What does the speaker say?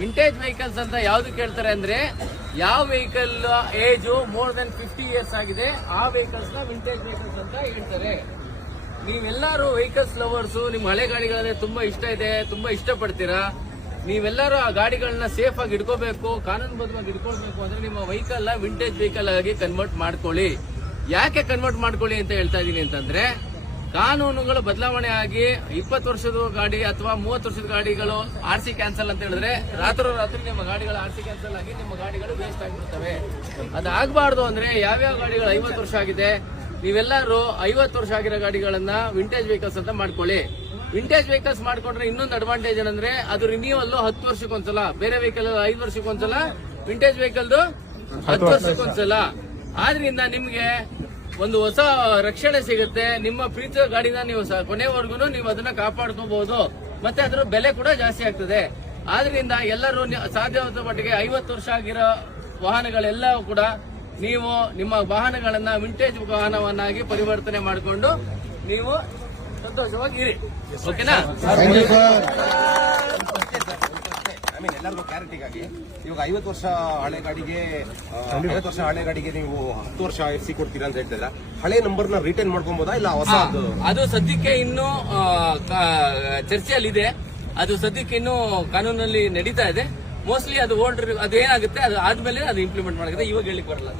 Vintage vehicles ಅಂತ ಯಾವ್ದು ಕೇಳ್ತಾರೆ ಅಂದ್ರೆ ಯಾವ vehicle age more than 50 years ಆಗಿದೆ ಆ ವೆಹಿಕಲ್ಸ್ ನ ವಿಂಟೇಜ್ ವೆಹಿಕಲ್ಸ್ ಅಂತ ಹೇಳ್ತಾರೆ. ನೀವೆಲ್ಲರೂ ವೆಹಿಕಲ್ಸ್ ಲವರ್ಸ್, ನಿಮ್ ಹಳೆ ಗಾಡಿಗಳಂದ್ರೆ ತುಂಬಾ ಇಷ್ಟ ಇದೆ, ತುಂಬಾ ಇಷ್ಟಪಡ್ತೀರಾ. ನೀವೆಲ್ಲರೂ ಆ ಗಾಡಿಗಳನ್ನ ಸೇಫ್ ಆಗಿ ಇಟ್ಕೋಬೇಕು, ಕಾನೂನುಬದ್ಧವಾಗಿ ಇಟ್ಕೊಳ್ಬೇಕು ಅಂದ್ರೆ ನಿಮ್ಮ ವೆಹಿಕಲ್ ನ ವಿಂಟೇಜ್ ವೆಹಿಕಲ್ ಆಗಿ ಕನ್ವರ್ಟ್ ಮಾಡ್ಕೊಳ್ಳಿ. ಯಾಕೆ ಕನ್ವರ್ಟ್ ಮಾಡ್ಕೊಳ್ಳಿ ಅಂತ ಹೇಳ್ತಾ ಇದೀನಿ ಅಂತಂದ್ರೆ, ಕಾನೂನುಗಳು ಬದಲಾವಣೆ ಆಗಿ 20 ವರ್ಷದ ಗಾಡಿ ಅಥವಾ 30 ವರ್ಷದ ಗಾಡಿಗಳು RC ಕ್ಯಾನ್ಸಲ್ ಅಂತ ಹೇಳಿದ್ರೆ ರಾತ್ರಿ ನಿಮ್ಮ ಗಾಡಿಗಳ RC ಕ್ಯಾನ್ಸಲ್ ಆಗಿ ನಿಮ್ಮ ಗಾಡಿಗಳು ವೇಸ್ಟ್ ಆಗಿಬಿಡ್ತವೆ. ಅದಾಗಬಾರ್ದು ಅಂದ್ರೆ ಯಾವ್ಯಾವ ಗಾಡಿಗಳು 50 ವರ್ಷ ಆಗಿದೆ, ನೀವೆಲ್ಲರೂ 50 ವರ್ಷ ಆಗಿರೋ ಗಾಡಿಗಳನ್ನ ವಿಂಟೇಜ್ ವೆಹಿಕಲ್ಸ್ ಅಂತ ಮಾಡ್ಕೊಳ್ಳಿ. ವಿಂಟೇಜ್ ವೆಹಿಕಲ್ಸ್ ಮಾಡ್ಕೊಂಡ್ರೆ ಇನ್ನೊಂದು ಅಡ್ವಾಂಟೇಜ್ ಏನಂದ್ರೆ ಅದು ರಿನ್ಯೂವಲ್ 10 ವರ್ಷಕ್ಕೊಂದ್ಸಲ, ಬೇರೆ ವೆಹಿಕಲ್ 5 ವರ್ಷಕ್ಕೊಂದ್ಸಲ, ವಿಂಟೇಜ್ ವೆಹಿಕಲ್ 10 ವರ್ಷಕ್ಕೊಂದ್ಸಲ. ಆದ್ರಿಂದ ನಿಮ್ಗೆ ಒಂದು ಹೊಸ ರಕ್ಷಣೆ ಸಿಗುತ್ತೆ. ನಿಮ್ಮ ಪ್ರೀತಿಯ ಗಾಡಿನ ನೀವು ಕೊನೆವರೆಗೂ ನೀವು ಅದನ್ನ ಕಾಪಾಡ್ಕೋಬಹುದು, ಮತ್ತೆ ಅದರ ಬೆಲೆ ಕೂಡ ಜಾಸ್ತಿ ಆಗ್ತದೆ. ಆದ್ರಿಂದ ಎಲ್ಲರೂ ಸಾಧ್ಯವಾದ ಮಟ್ಟಿಗೆ 50 ವರ್ಷ ಆಗಿರೋ ವಾಹನಗಳೆಲ್ಲ ಕೂಡ ನೀವು ನಿಮ್ಮ ವಾಹನಗಳನ್ನ ವಿಂಟೇಜ್ ವಾಹನವನ್ನಾಗಿ ಪರಿವರ್ತನೆ ಮಾಡಿಕೊಂಡು ನೀವು ಸಂತೋಷವಾಗಿ ಇರಿ. ಓಕೆನಾ? ಎಲ್ಲರಿಗೂ ಕ್ಲಾರಿಟಿಗಾಗಿ ಇವಾಗ 50 ವರ್ಷ ಹಳೆ ಗಾಡಿಗೆ 50 ವರ್ಷ ಹಳೆ ಗಾಡಿಗೆ ನೀವು 10 ವರ್ಷ FC ಕೊಡ್ತೀರಾ ಅಂತ ಹೇಳ್ತಿದ್ರ, ಹಳೆ ನಂಬರ್ ನ ರಿಟರ್ನ್ ಮಾಡ್ಕೊಬೋದಾ ಇಲ್ಲ ಹೊಸ? ಅದು ಸದ್ಯಕ್ಕೆ ಇನ್ನೂ ಚರ್ಚೆಯಲ್ಲಿದೆ. ಅದು ಸದ್ಯಕ್ಕೆ ಇನ್ನೂ ಕಾನೂನಲ್ಲಿ ನಡೀತಾ ಇದೆ. ಮೋಸ್ಟ್ಲಿ ಅದು ಓಲ್ಡ್ ಅದೇನಾಗುತ್ತೆ ಅದು ಆದ್ಮೇಲೆ ಅದು ಇಂಪ್ಲಿಮೆಂಟ್ ಮಾಡಾಗುತ್ತೆ. ಇವಾಗ ಹೇಳಿಕ್ ಬರಲ್ಲ.